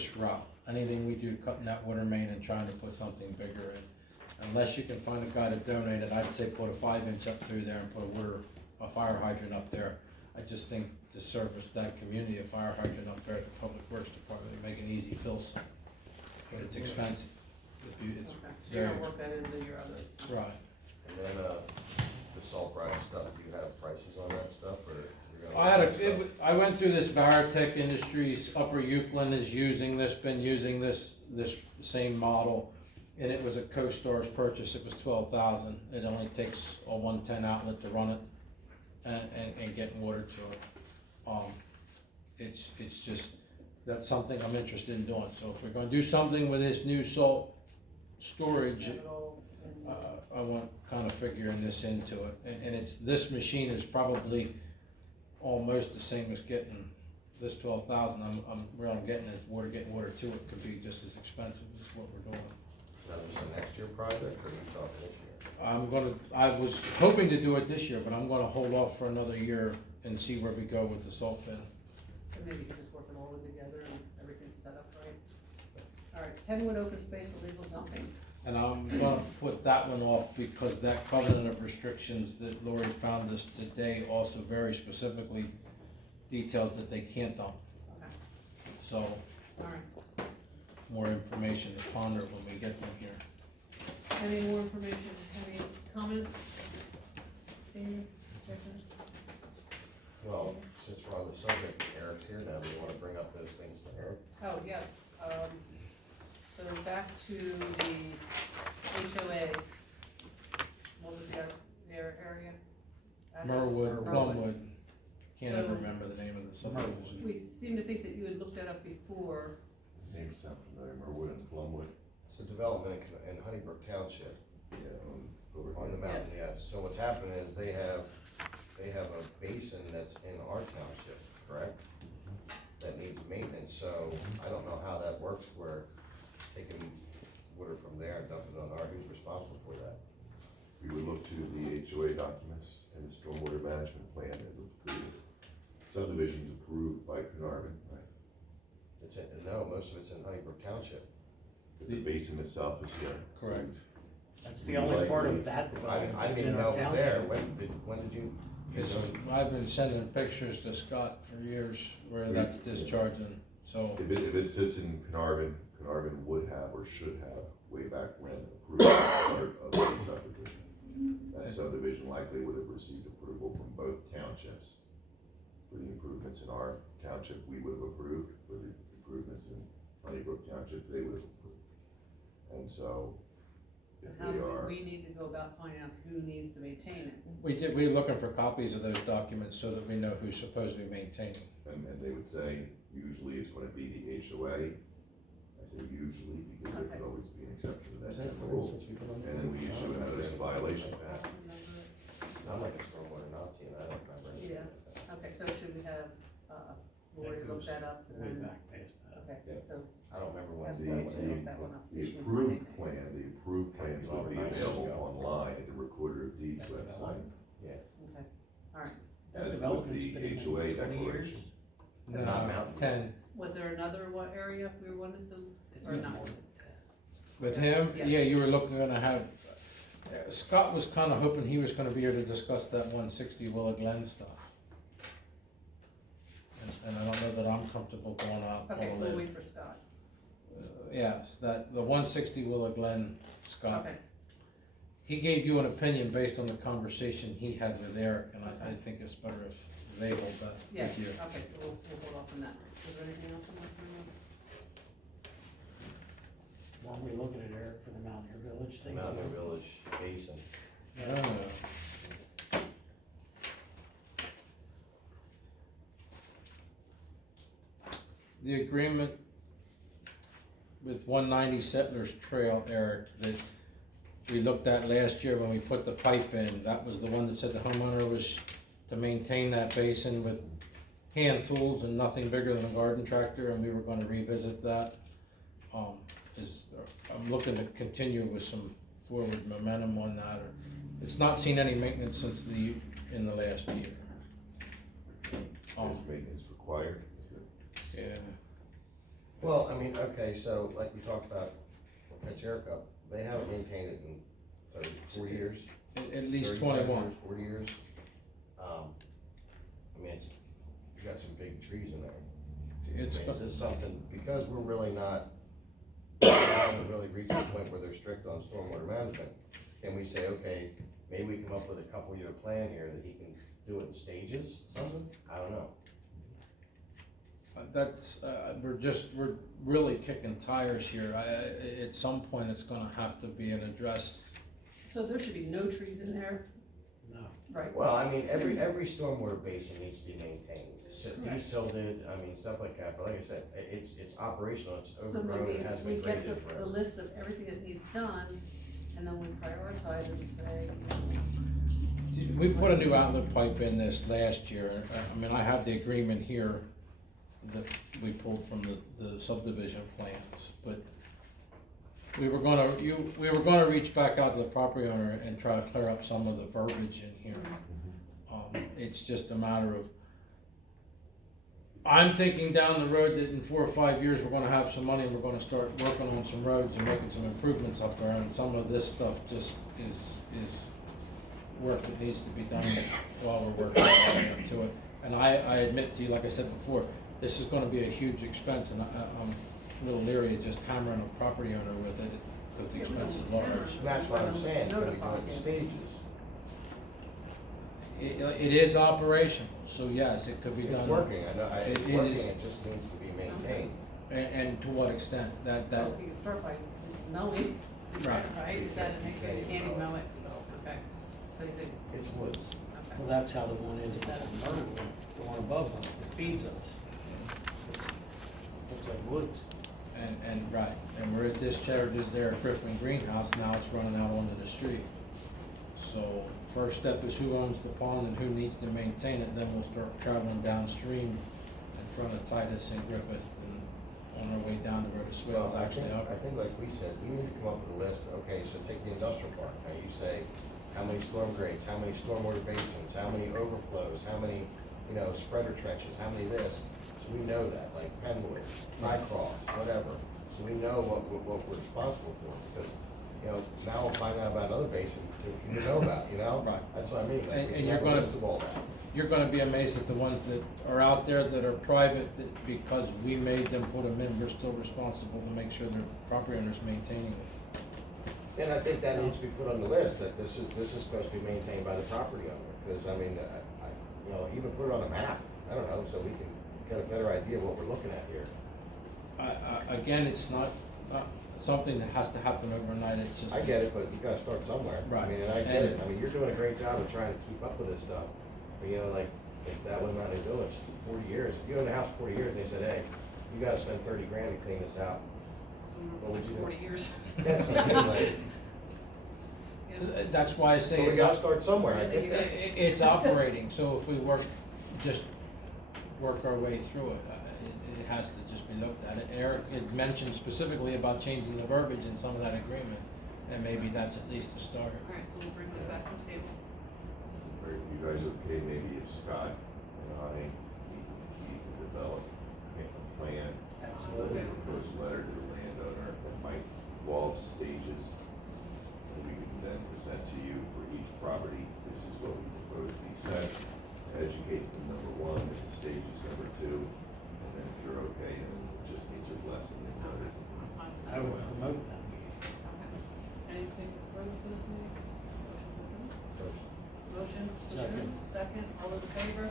safest route. Anything we do, cutting that water main and trying to put something bigger in. Unless you can find a guy to donate it, I'd say put a 5-inch up through there and put a fire hydrant up there. I just think to service that community, a fire hydrant up there at the Public Works Department, they make an easy fill some. But it's expensive. It's Okay, so you're very, gonna work that into your other. right. And then, the salt grind stuff, do you have prices on that stuff, or you're gonna? I had I went through this Varatech Industries, Upper Euclid is using this, been using this same model. And it was a CoStar's purchase, it was 12,000. It only takes a 110 outlet to run it and getting water to it. It's just, that's something I'm interested in doing. So if we're gonna do something with this new salt storage, Have it all in- I want kind of figuring this into it. And it's, this machine is probably almost the same as getting this 12,000. Where I'm getting is getting water to it could be just as expensive as what we're doing. Is that just a next year project, or are you talking this year? I was hoping to do it this year, but I'm gonna hold off for another year and see where we go with the salt bin. So maybe you can just work it all in together and everything's set up right. All right, Kenwood open space illegal dumping. And I'm gonna put that one off because that covenant of restrictions that Lori found us today also very specifically details that they can't dump. Okay, So, all right. more information to ponder when we get them here. Any more information, any comments? Senior, objectors? Well, since we're on the subject, Eric's here now, do you wanna bring up those things to Eric? Oh, yes, so back to the HOA. What was their area? Merwood, Plumwood, can't ever So- remember the name of the subdivision. We seem to think that you had looked that up before. Name sounds familiar, Merwood and Plumwood. It's a development in Honeybrook Township, Over on the here. mountain, yes. So what's happened is they have a basin that's in our township, correct? That needs maintenance, so I don't know how that works, where taking water from there and dumping it on who's responsible for that? We would look to the HOA documents and the stormwater management plan that was approved. Subdivisions approved by Carnarvon, right? It's in, no, most of it's in Honeybrook Township. But the basin itself is here. Correct. That's the only part of that I development didn't that's even in know our it was town. there, when did you? I've been sending pictures to Scott for years where that's discharging, so. If it sits in Carnarvon, Carnarvon would have or should have, way back when, approved part of the subdivision. That subdivision likely would have received approval from both townships. For the improvements in our township, we would have approved, for the improvements in Honeybrook Township, they would have approved. And so, if How they do are, we need to go about finding out who needs to maintain it? We're looking for copies of those documents so that we know who's supposed to be maintaining. and they would say, usually it's gonna be the HOA. I say usually, because there could always be an exception to that general rule. And then we issue a notice of violation back. I'm like a stormwater Nazi, and I don't remember anything Yeah. like that. Okay, so should we have, Lori look that up? and Way then- back past that. Okay, Yeah. so, I don't remember when. That's The, not what I looked that one up, so the she can find approved anything. plan, the approved plans will be available online at the Recorder of Deeds website, okay, all right. That as with development's the been in HOA 20 years. declaration. No, Not Mountain. 10. Was there another what area we wanted to, It's or been not? more than 10. With him, Yeah. yeah, you were gonna have, Scott was kinda hoping he was gonna be here to discuss that 160 Willow Glen stuff. And I don't know that I'm comfortable going out Okay, so all we'll in. wait for Scott. Yes, that, the 160 Willow Glen, Scott, Okay, he gave you an opinion based on the conversation he had with Eric, and I think it's better if they hold that yes, with you. okay, so we'll hold off on that. Is there anything else you want to bring up? Why don't we look at it, Eric, for the Mountaineer Village thing? Mountaineer Village Basin. The agreement with 190 Settlers Trail, Eric, that we looked at last year when we put the pipe in, that was the one that said the homeowner was to maintain that basin with hand tools and nothing bigger than a garden tractor, and we were gonna revisit that. I'm looking to continue with some forward momentum on that. It's not seen any maintenance since in the last year. Is maintenance required? Is it- Yeah, Well, I mean, okay, so like we talked about, Jericho, they haven't maintained it in 4 years. At least 35 21. years, 40 years. I mean, you got some big trees in there. It's, I mean, is this something, because we're really not, we haven't really reached the point where they're strict on stormwater management, can we say, okay, maybe we come up with a couple-year plan here that he can do it in stages, something? I don't know. that's, we're really kicking tires here. At some point, it's gonna have to be an addressed. So there should be no trees in there, No. right? Well, I mean, every stormwater basin needs to be maintained, Right. desilted, I mean, stuff like that, but like I said, it's operational, it's So overgrown, maybe it hasn't we been get graded the forever. list of everything that needs done, and then we prioritize and say, We put a new outlet pipe in this last year. I mean, I have the agreement here that we pulled from the subdivision plans, but we were gonna reach back out to the property owner and try to clear up some of the verbiage in here. It's just a matter of, I'm thinking down the road that in 4 or 5 years, we're gonna have some money and we're gonna start working on some roads and making some improvements up there, and some of this stuff just is work that needs to be done while we're working our way up to it. And I admit to you, like I said before, this is gonna be a huge expense, and I'm a little leery of just hammering a property owner with it, because the expense is large. And that's what I'm saying, can we do it in stages? It is operational, so yes, it could be done. It's working, I know, it's It working, is. it just needs to be maintained. And to what extent, that, well, you can start by mowing, Right. right? Is that an issue? You can't even mow it? No, Okay. So you think, it's woods. okay. Well, that's how the one is in Murderwood, the one above us, that feeds us. Looks like woods. and, right, and we're at discharges there at Griffin Greenhouse, now it's running out onto the street. So, first step is who owns the pond and who needs to maintain it, then we'll start traveling downstream in front of Titus and Griffith, and on our way down to where the swales Well, actually are. I think like we said, we need to come up with a list, okay, so take the industrial park, now you say, how many storm drains, how many stormwater basins, how many overflows, how many, spreader trenches, how many this, so we know that, like Kenwood, Cross, whatever, so we know what we're responsible for, because, now we'll find out about another basin we know about, Right. That's what I mean, like, And we should you're have a gonna- list of all that. You're gonna be amazed at the ones that are out there that are private, that because we made them put them in, we're still responsible to make sure their property owners maintaining them. And I think that needs to be put on the list, that this is supposed to be maintained by the property owner, because, I mean, even put it on a map, I don't know, so we can get a better idea of what we're looking at here. Again, it's not something that has to happen overnight, it's just. I get it, but you gotta start somewhere. Right. I mean, and I get it, I mean, you're doing a great job of trying to keep up with this stuff, but, like that one Mountaineer Village, 40 years, if you own the house 40 years, and they said, hey, you gotta spend 30 grand to clean this out. What would you do? 40 years. That's what I mean, like, That's why I say so we it's, gotta start somewhere, I Yeah, get you that. it's operating, so if we just work our way through it, it has to just be looked at. Eric had mentioned specifically about changing the verbiage in some of that agreement, and maybe that's at least a start. All right, so we'll bring that back to the table. Are you guys okay, maybe if Scott and I, we can develop a plan, Absolutely. a proposed letter to the landowner that might involve stages, and we can then present to you for each property, this is what we propose to be set, educate them, number one, and the stages number two, and then if you're okay, then we'll just need your blessing and notice. I would promote that. Anything further for this meeting? Motion? Second. Second, all those in favor?